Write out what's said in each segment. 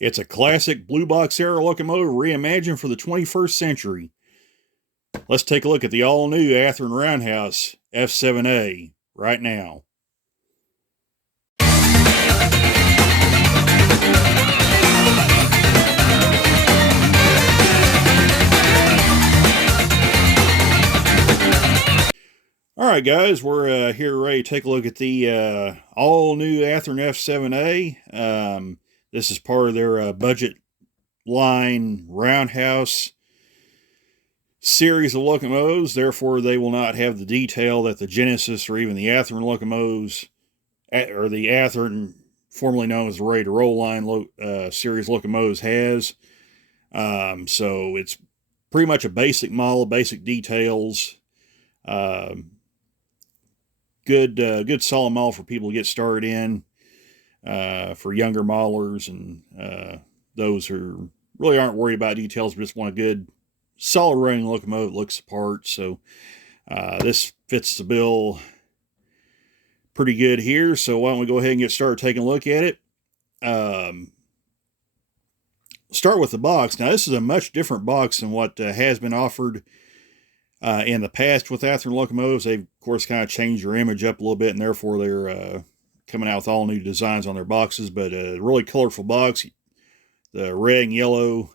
It's a classic blue box era locomotive reimagined for the 21st century. Let's take a look at the all-new Athearn Roundhouse F7A right now. Alright guys, we're here ready to take a look at the all-new Athearn F7A. This is part of their budget line Roundhouse series of locomotives. Therefore, they will not have the detail that the Genesis or even the Athearn locomotives, or the Athearn, formerly known as the Ready to Roll line series locomotives, has. So it's pretty much a basic model, basic details. Good solid model for people to get started in, for younger modelers and those who really aren't worried about details but just want a good solid running locomotive that looks the part. So this fits the bill pretty good here. So why don't we go ahead and get started taking a look at it. Start with the box. Now this is a much different box than what has been offered in the past with Athearn locomotives. They've, of course, kind of changed their image up a little bit, and therefore they're coming out with all new designs on their boxes. But a really colorful box. The red and yellow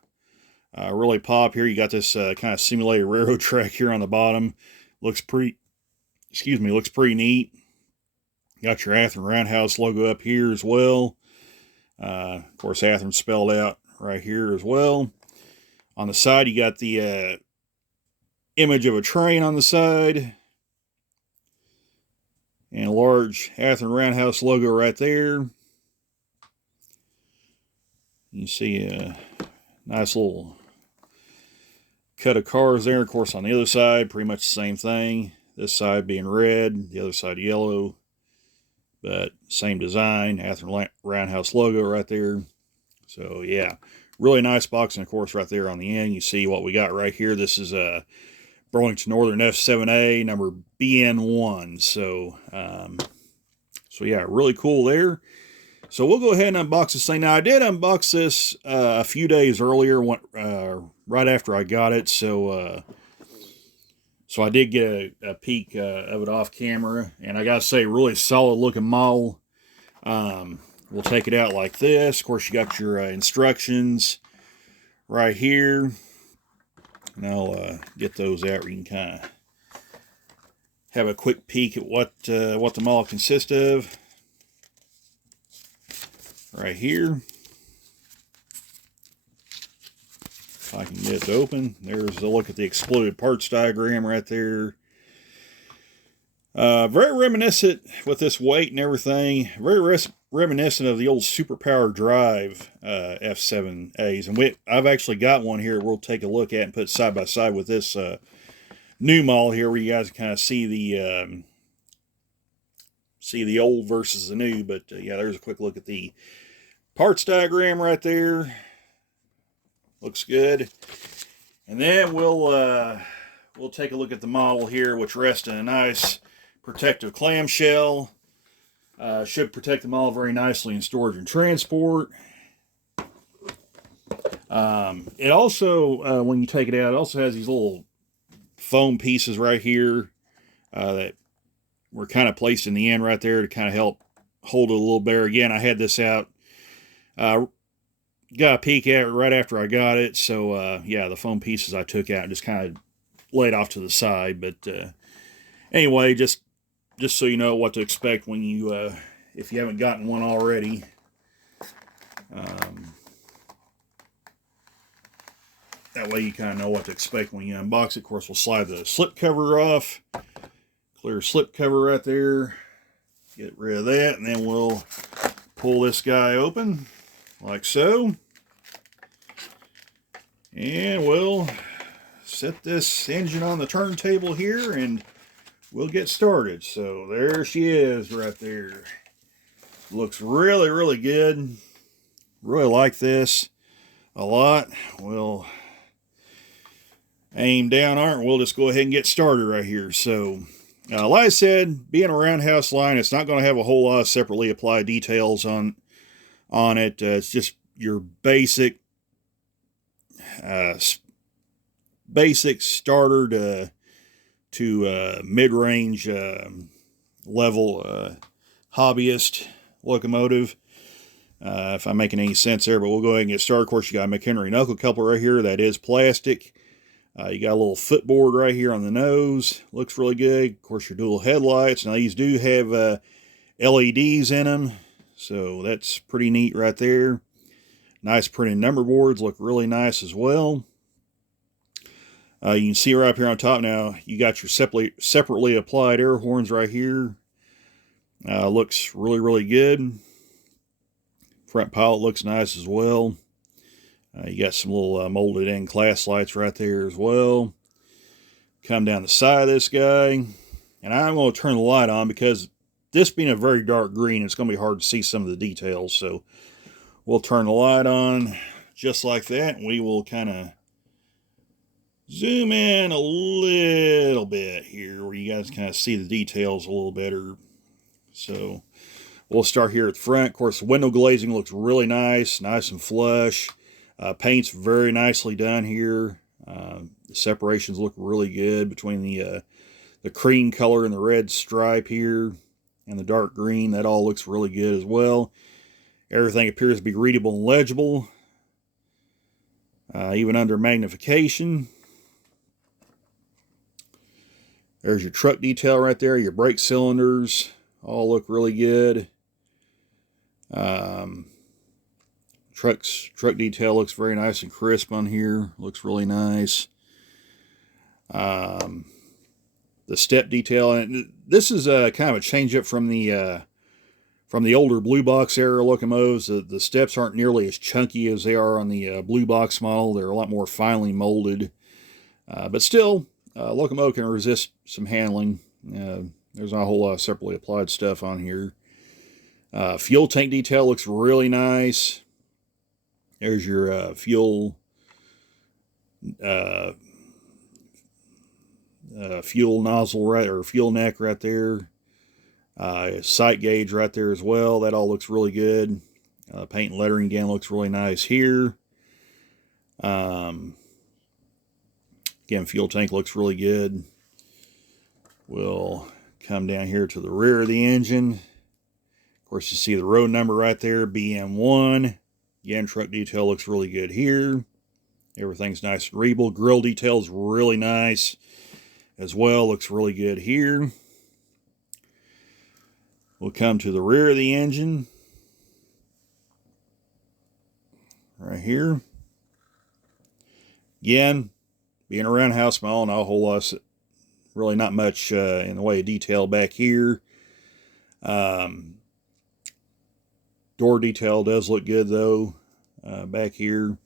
really pop here. You got this kind of simulated railroad track here on the bottom. Looks pretty neat. Got your Athearn Roundhouse logo up here as well. Of course, Athearn spelled out right here as well. On the side, you got the image of a train on the side, and a large Athearn Roundhouse logo right there. You see a nice little cut of cars there. Of course, on the other side, pretty much the same thing. This side being red, the other side yellow, but same design. Athearn Roundhouse logo right there. So yeah, really nice box. And of course, right there on the end, you see what we got right here. This is a Burlington Northern F7A number BN1. So yeah, really cool there. So we'll go ahead and unbox this thing. Now I did unbox this a few days earlier, right after I got it. So I did get a peek of it off camera, and I gotta say, really solid looking model. We'll take it out like this. Of course, you got your instructions right here. And I'll get those out where you can kind of have a quick peek at what the model consists of. Right here. If I can get it to open. There's a look at the exploded parts diagram right there. Very reminiscent with this weight and everything. Very reminiscent of the old Superpower Drive F7As. And I've actually got one here we'll take a look at and put side by side with this new model here, where you guys can kind of see the old versus the new. But yeah, there's a quick look at the parts diagram right there. Looks good. And then we'll take a look at the model here, which rests in a nice protective clamshell. Should protect the model very nicely in storage and transport. It also, when you take it out, it also has these little foam pieces right here that were kind of placed in the end right there to kind of help hold it a little better. Again, I had this out, got a peek at it right after I got it. So yeah, the foam pieces I took out and just kind of laid off to the side. But anyway, just so you know what to expect when you, if you haven't gotten one already. That way you kind of know what to expect when you unbox it. Of course, we'll slide the slip cover off. Clear slip cover right there. Get rid of that, and then we'll pull this guy open like so. And we'll set this engine on the turntable here, and we'll get started. So there she is right there. Looks really, really good. Really like this a lot. We'll aim down on it. We'll just go ahead and get started right here. So like I said, being a Roundhouse line, it's not going to have a whole lot of separately applied details on it. It's just your basic starter to mid-range level hobbyist locomotive. If I'm making any sense there, but we'll go ahead and get started. Of course, you got a McHenry knuckle coupler right here. That is plastic. You got a little footboard right here on the nose. Looks really good. Of course, your dual headlights. Now, these do have LEDs in them, so that's pretty neat right there. Nice printed number boards. Look really nice as well. You can see right up here on top now, you got your separately applied air horns right here. Looks really, really good. Front pallet looks nice as well. You got some little molded in class lights right there as well. Come down the side of this guy. And I'm going to turn the light on because this being a very dark green, it's going to be hard to see some of the details. So we'll turn the light on just like that. And we will kind of zoom in a little bit here where you guys kind of see the details a little better. So we'll start here at the front. Of course, the window glazing looks really nice and flush. Paint's very nicely done here. The separations look really good between the cream color and the red stripe here and the dark green. That all looks really good as well. Everything appears to be readable and legible, even under magnification. There's your truck detail right there. Your brake cylinders all look really good. Truck detail looks very nice and crisp on here. Looks really nice. The step detail, and this is kind of a change up from the older blue box era locomotives. The steps aren't nearly as chunky as they are on the blue box model. They're a lot more finely molded, but still, locomotive can resist some handling. There's not a whole lot of separately applied stuff on here. Fuel tank detail looks really nice. There's your fuel nozzle right, or fuel neck right there. Sight gauge right there as well. That all looks really good. Paint and lettering again looks really nice here. Again, fuel tank looks really good. We'll come down here to the rear of the engine. Of course, you see the road number right there, BM1. Again, truck detail looks really good here. Everything's nice and readable. Grill detail is really nice as well. Looks really good here. We'll come to the rear of the engine. Right here. Again, being a roundhouse model, not a whole lot, really not much in the way of detail back here. Door detail does look good though, back here.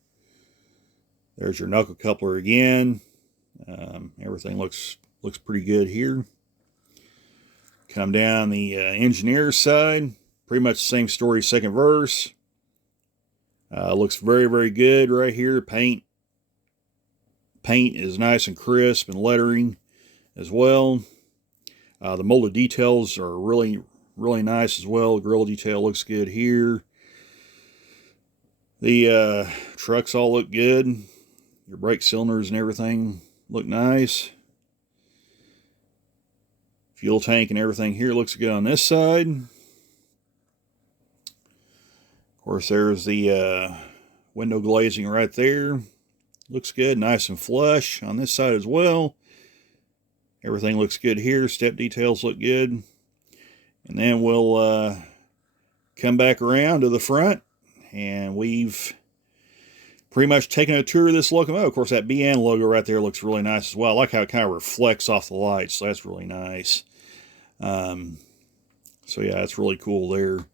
There's your knuckle coupler again. Everything looks pretty good here. Come down the engineer's side. Pretty much the same story, second verse. Looks very, very good right here. Paint is nice and crisp, and lettering as well. The molded details are really, really nice as well. The grill detail looks good here. The trucks all look good. Your brake cylinders and everything look nice. Fuel tank and everything here looks good on this side. Of course, there's the window glazing right there. Looks good, nice and flush on this side as well. Everything looks good here. Step details look good. And then we'll come back around to the front, and we've pretty much taken a tour of this locomotive. Of course, that BN logo right there looks really nice as well. I like how it kind of reflects off the lights, so that's really nice. So yeah, that's really cool there.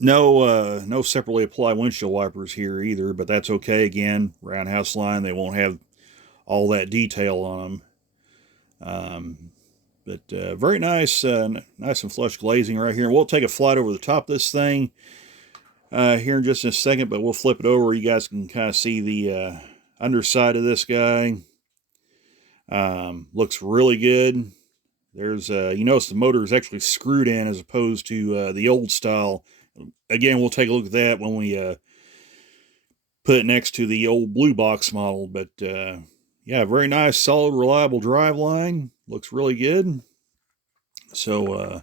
No separately applied windshield wipers here either, but that's okay. Again, roundhouse line, they won't have all that detail on them. But very nice, nice and flush glazing right here. We'll take a flight over the top of this thing here in just a second, but we'll flip it over. You guys can kind of see the underside of this guy. Looks really good. There's, you notice the motor is actually screwed in as opposed to the old style Again, we'll take a look at that when we put it next to the old blue box model. But yeah, very nice, solid, reliable drive line. Looks really good. So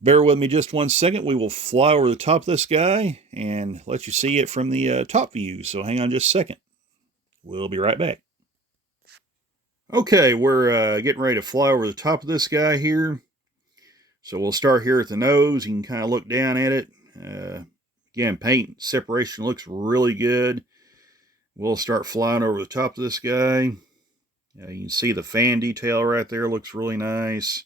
bear with me just 1 second. We will fly over the top of this guy and let you see it from the top view. So hang on just a second. We'll be right back. Okay, we're getting ready to fly over the top of this guy here. So we'll start here at the nose. You can kind of look down at it. Again, paint separation looks really good. We'll start flying over the top of this guy. You can see the fan detail right there. Looks really nice.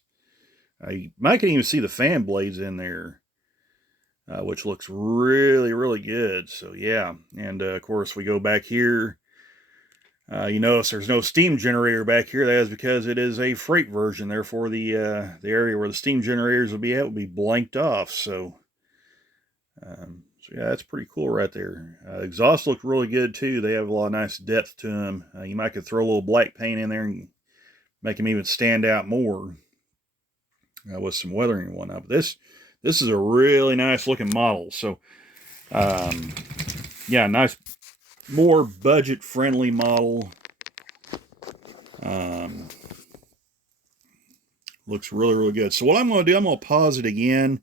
You might can even see the fan blades in there, which looks really, really good. So yeah, and of course we go back here. You notice there's no steam generator back here. That is because it is a freight version. Therefore, the area where the steam generators will be blanked off. So yeah, that's pretty cool right there. Exhaust look really good too. They have a lot of nice depth to them. You might could throw a little black paint in there and make them even stand out more with some weathering and whatnot. But this is a really nice looking model. So yeah, nice, more budget friendly model. Looks really, really good. So what I'm going to do, I'm going to pause it again,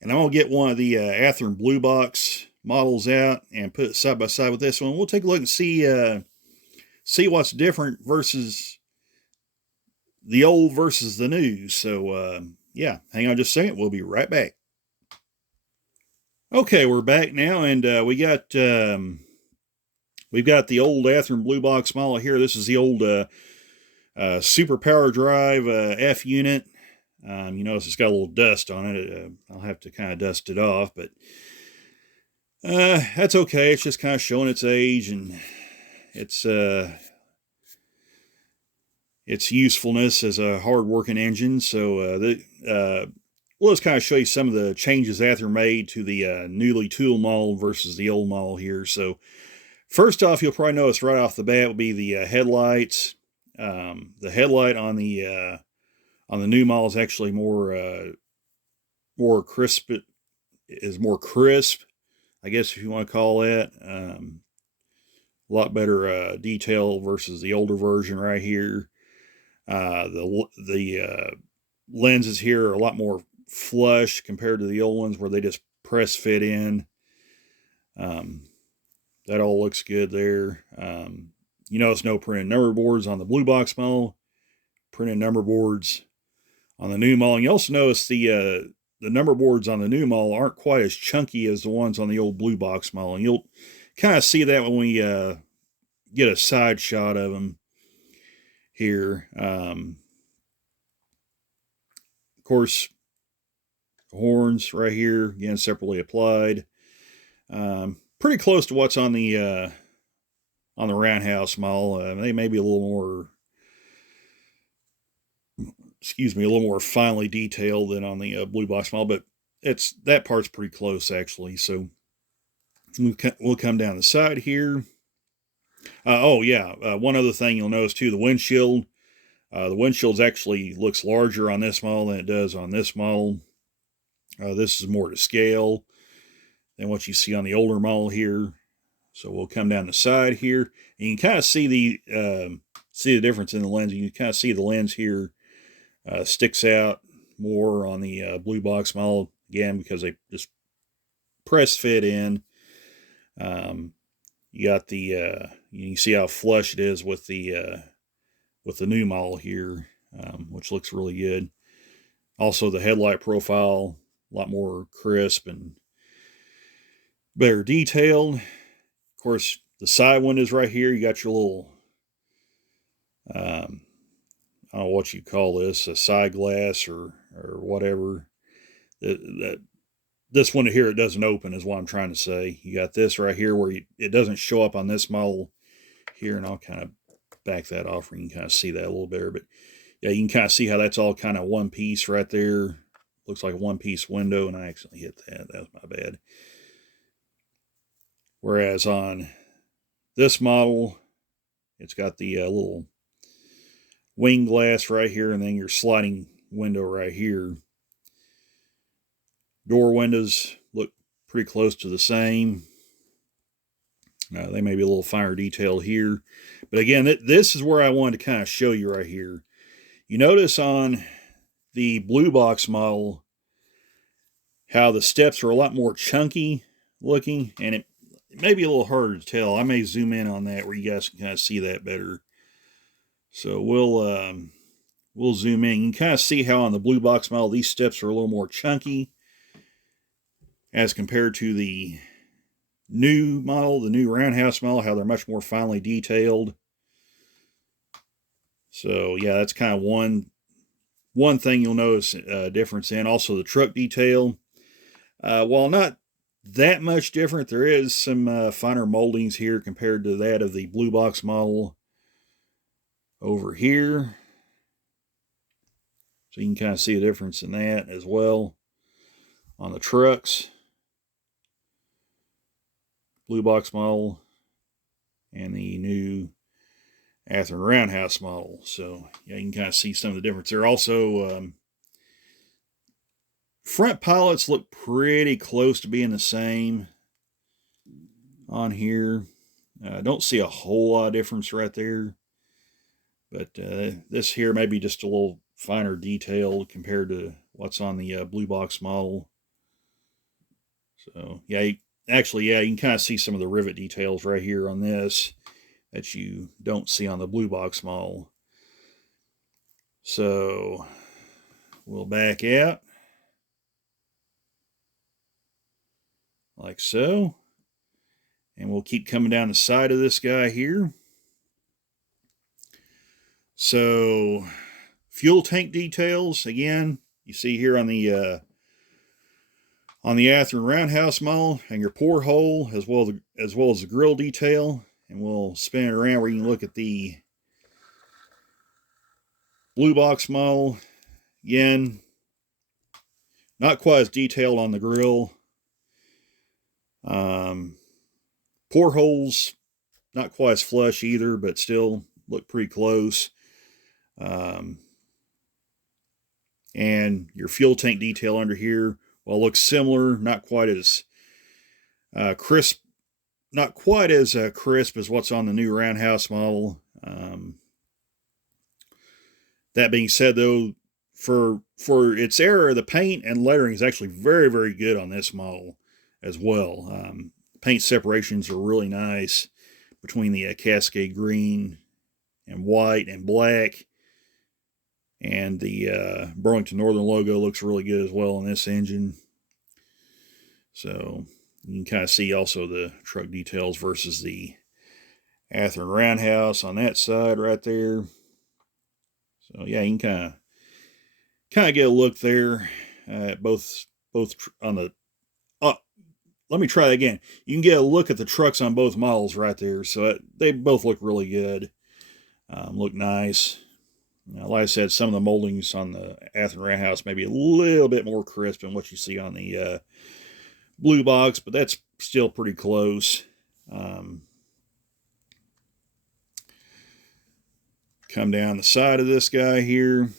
and I'm going to get one of the Athearn Blue Box models out and put it side by side with this one. We'll take a look and see what's different versus the old versus the new. So yeah, hang on just a second. We'll be right back. Okay, we're back now, and we've got the old Athearn Blue Box model here. This is the old Super Power Drive F unit. You notice it's got a little dust on it. I'll have to kind of dust it off, but that's okay. It's just kind of showing its age and its usefulness as a hard-working engine. So we'll just kind of show you some of the changes Athearn made to the newly tooled model versus the old model here. So first off, you'll probably notice right off the bat will be the headlights. The headlight on the new model is actually more crisp. It is more crisp, I guess, if you want to call that. A lot better detail versus the older version right here. The lenses here are a lot more flush compared to the old ones where they just press fit in. That all looks good there. You notice no printed number boards on the blue box model, printed number boards on the new model. And you also notice the number boards on the new model aren't quite as chunky as the ones on the old blue box model. And you'll kind of see that when we get a side shot of them here. Of course, horns right here, again, separately applied. Pretty close to what's on the Roundhouse model. They may be a little more, a little more finely detailed than on the blue box model, but that part's pretty close actually. So we'll come down the side here. Oh yeah, one other thing you'll notice too, the windshield. The windshield actually looks larger on this model than it does on this model. This is more to scale than what you see on the older model here. So we'll come down the side here, and you can kind of see the difference in the lens. You can kind of see the lens here sticks out more on the blue box model, again, because they just press fit in. You got the you can see how flush it is with the new model here, which looks really good. Also, the headlight profile, a lot more crisp and better detailed. Of course, the side windows right here, you got your little, I don't know what you call this, a side glass or whatever. This window here, it doesn't open is what I'm trying to say. You got this right here where it doesn't show up on this model here, and I'll kind of back that off where you can kind of see that a little better. But yeah, you can kind of see how that's all kind of one piece right there. Looks like a one-piece window, and I accidentally hit that. That was my bad. Whereas on this model, it's got the little wing glass right here, and then your sliding window right here. Door windows look pretty close to the same. They may be a little finer detail here. But again, this is where I wanted to kind of show you right here. You notice on the blue box model how the steps are a lot more chunky looking, and it may be a little harder to tell. I may zoom in on that where you guys can kind of see that better. So we'll zoom in. You can kind of see how on the blue box model these steps are a little more chunky as compared to the new model, the new Roundhouse model, how they're much more finely detailed. So yeah, that's kind of one thing you'll notice a difference in. Also the truck detail. While not that much different, there is some finer moldings here compared to that of the blue box model over here. So you can kind of see a difference in that as well on the trucks. Blue box model and the new Athearn Roundhouse model. So yeah, you can kind of see some of the difference there. Also, front pilots look pretty close to being the same on here. Don't see a whole lot of difference right there. But this here may be just a little finer detail compared to what's on the blue box model. So yeah, you can kind of see some of the rivet details right here on this that you don't see on the blue box model. So we'll back out like so, and we'll keep coming down the side of this guy here. So fuel tank details, again, you see here on the Athearn Roundhouse model, and your porthole as well as the grill detail. And we'll spin it around where you can look at the blue box model. Again, not quite as detailed on the grill. Portholes, not quite as flush either, but still look pretty close. And your fuel tank detail under here, well, looks similar, not quite as crisp. Not quite as crisp as what's on the new Roundhouse model. That being said, though, for its era, the paint and lettering is actually very, very good on this model as well. Paint separations are really nice between the Cascade green and white and black. And the Burlington Northern logo looks really good as well on this engine. So you can kind of see also the truck details versus the Athearn Roundhouse on that side right there. So yeah, you can kind of get a look there at both on the. Let me try that again. You can get a look at the trucks on both models right there. So they both look really good. Look nice. Now, like I said, some of the moldings on the Athearn Roundhouse may be a little bit more crisp than what you see on the blue box, but that's still pretty close. Come down the side of this guy here.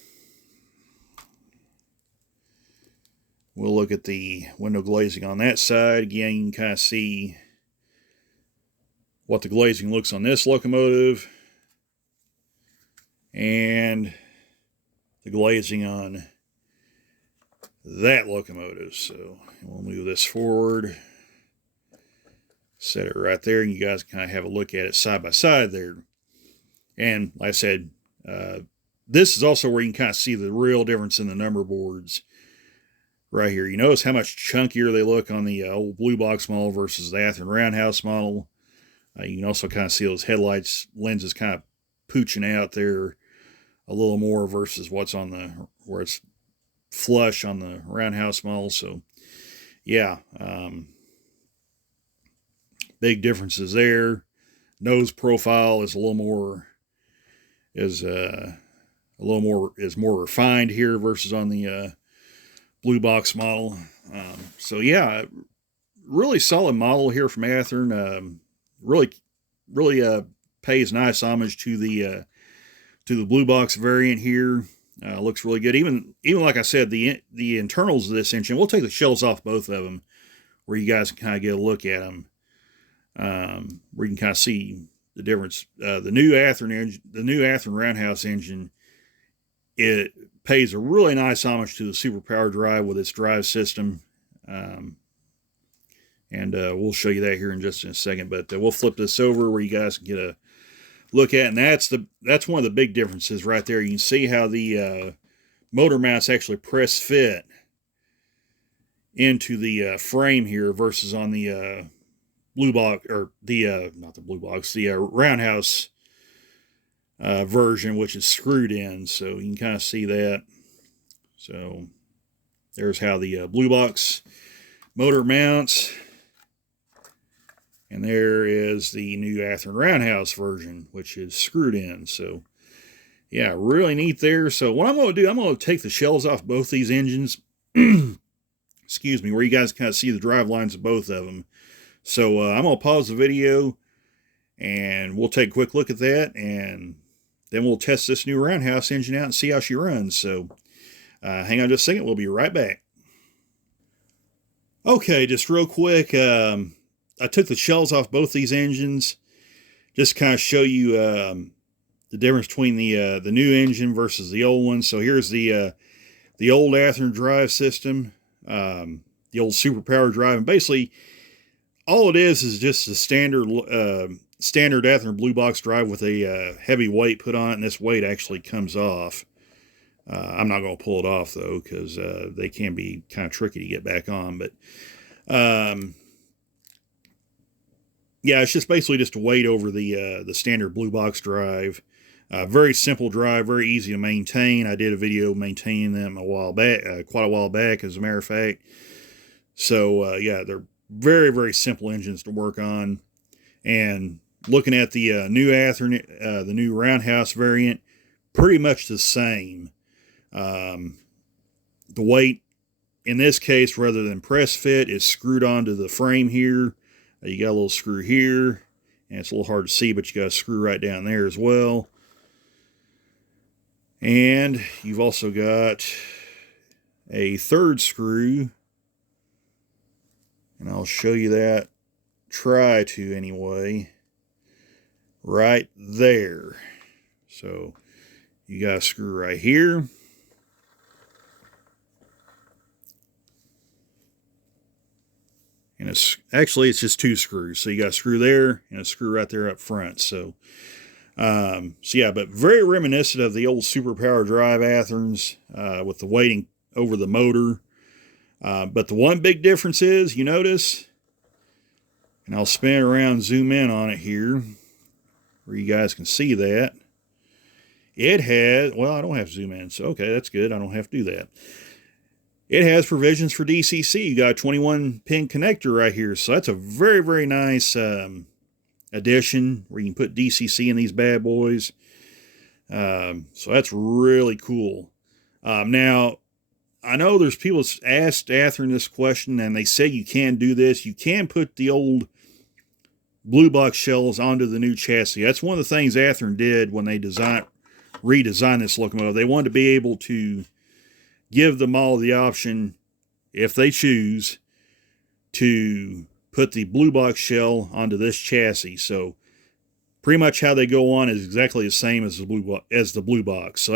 We'll look at the window glazing on that side. Again, you can kind of see what the glazing looks on this locomotive and the glazing on that locomotive. So we'll move this forward, set it right there, and you guys can kind of have a look at it side by side there. And like I said, this is also where you can kind of see the real difference in the number boards right here. You notice how much chunkier they look on the old blue box model versus the Athearn Roundhouse model. You can also kind of see those headlights lenses kind of pooching out there a little more versus what's on the, where it's flush on the Roundhouse model. So yeah, big differences there. Nose profile is more refined here versus on the blue box model. So yeah, really solid model here from Athearn. Really pays nice homage to the blue box variant here. Looks really good. Even like I said, the internals of this engine, we'll take the shells off both of them where you guys can kind of get a look at them, where you can kind of see the difference. The new Athearn Roundhouse engine, it pays a really nice homage to the superpower drive with its drive system. And we'll show you that here in just a second, but we'll flip this over where you guys can get a look at, and that's one of the big differences right there. You can see how the motor mounts actually press fit into the frame here versus on the blue box, or the not the blue box, the Roundhouse version, which is screwed in. So you can kind of see that. So there's how the blue box motor mounts. And there is the new Athearn Roundhouse version, which is screwed in. So, yeah, really neat there. So what I'm going to do, I'm going to take the shells off both these engines. Excuse me, where you guys kind of see the drive lines of both of them. So I'm going to pause the video, and we'll take a quick look at that, and then we'll test this new Roundhouse engine out and see how she runs. So hang on just a second. We'll be right back. Okay, just real quick. I took the shells off both these engines, just kind of show you the difference between the new engine versus the old one. So here's the old Athearn drive system, the old superpower drive, and basically all it is just a standard Athearn blue box drive with a heavy weight put on it, and this weight actually comes off. I'm not going to pull it off though, because they can be kind of tricky to get back on, but yeah, it's just basically just a weight over the standard blue box drive. Very simple drive, very easy to maintain. I did a video maintaining them a while back, quite a while back, as a matter of fact. So yeah, they're very, very simple engines to work on. And looking at the new Athearn, the new Roundhouse variant, pretty much the same. The weight in this case, rather than press fit, is screwed onto the frame here. You got a little screw here, and it's a little hard to see, but you got a screw right down there as well. And you've also got a third screw, and I'll show you that, try to anyway, right there. So you got a screw right here. And it's just two screws. So you got a screw there and a screw right there up front. So yeah, but very reminiscent of the old superpower drive Athearns with the weighting over the motor. But the one big difference is, you notice, and I'll spin it around, zoom in on it here, where you guys can see that. It has, well, I don't have to zoom in, so okay, that's good. I don't have to do that. It has provisions for DCC. You got a 21-pin connector right here. So that's a very, very nice addition where you can put DCC in these bad boys. So that's really cool. Now, I know there's people asked Athearn this question, and they say you can do this. You can put the old blue box shells onto the new chassis. That's one of the things Athearn did when they redesigned this locomotive. They wanted to be able to give them all the option, if they choose, to put the blue box shell onto this chassis. So pretty much how they go on is exactly the same as the blue box. So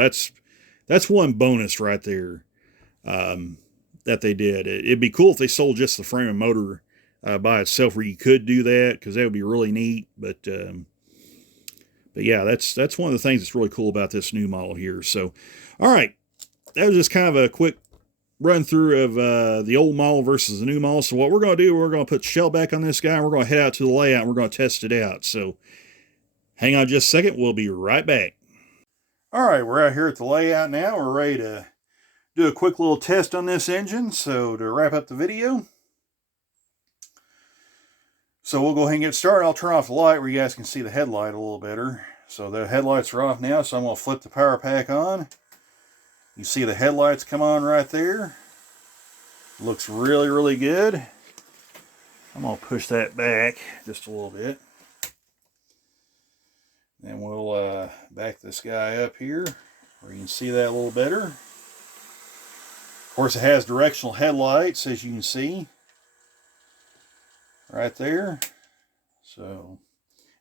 that's one bonus right there that they did. It'd be cool if they sold just the frame and motor by itself, where you could do that, because that would be really neat. But yeah, that's one of the things that's really cool about this new model here. So, all right. That was just kind of a quick run through of the old model versus the new model. So what we're going to do, we're going to put the shell back on this guy, and we're going to head out to the layout, and we're going to test it out. So hang on just a second. We'll be right back. All right, we're out here at the layout now. We're ready to do a quick little test on this engine. So to wrap up the video, so we'll go ahead and get started. I'll turn off the light where you guys can see the headlight a little better. So the headlights are off now, so I'm going to flip the power pack on. You see the headlights come on right there. Looks really, really good. I'm going to push that back just a little bit. Then we'll back this guy up here where you can see that a little better. Of course, it has directional headlights, as you can see. right there. So,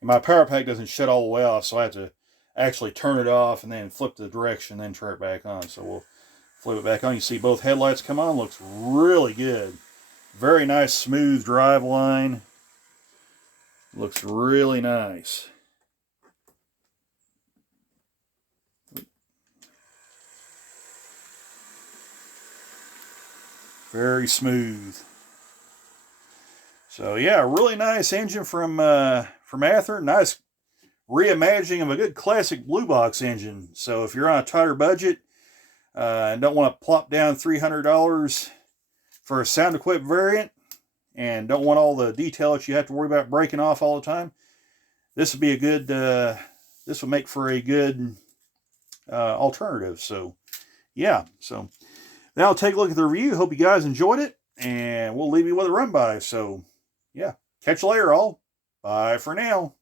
and my power pack doesn't shut all the way off, so I have to actually turn it off and then flip the direction, then turn it back on. So we'll flip it back on. You see both headlights come on. Looks really good. Very nice, smooth drive line. Looks really nice. Very smooth. So yeah, really nice engine from Athearn. Nice reimagining of a good classic blue box engine. So if you're on a tighter budget and don't want to plop down $300 for a sound equipped variant and don't want all the detail that you have to worry about breaking off all the time, this would be a good. This would make for a good alternative. So yeah, so now I'll take a look at the review. Hope you guys enjoyed it, and we'll leave you with a run by. So yeah, catch you later, all. Bye for now.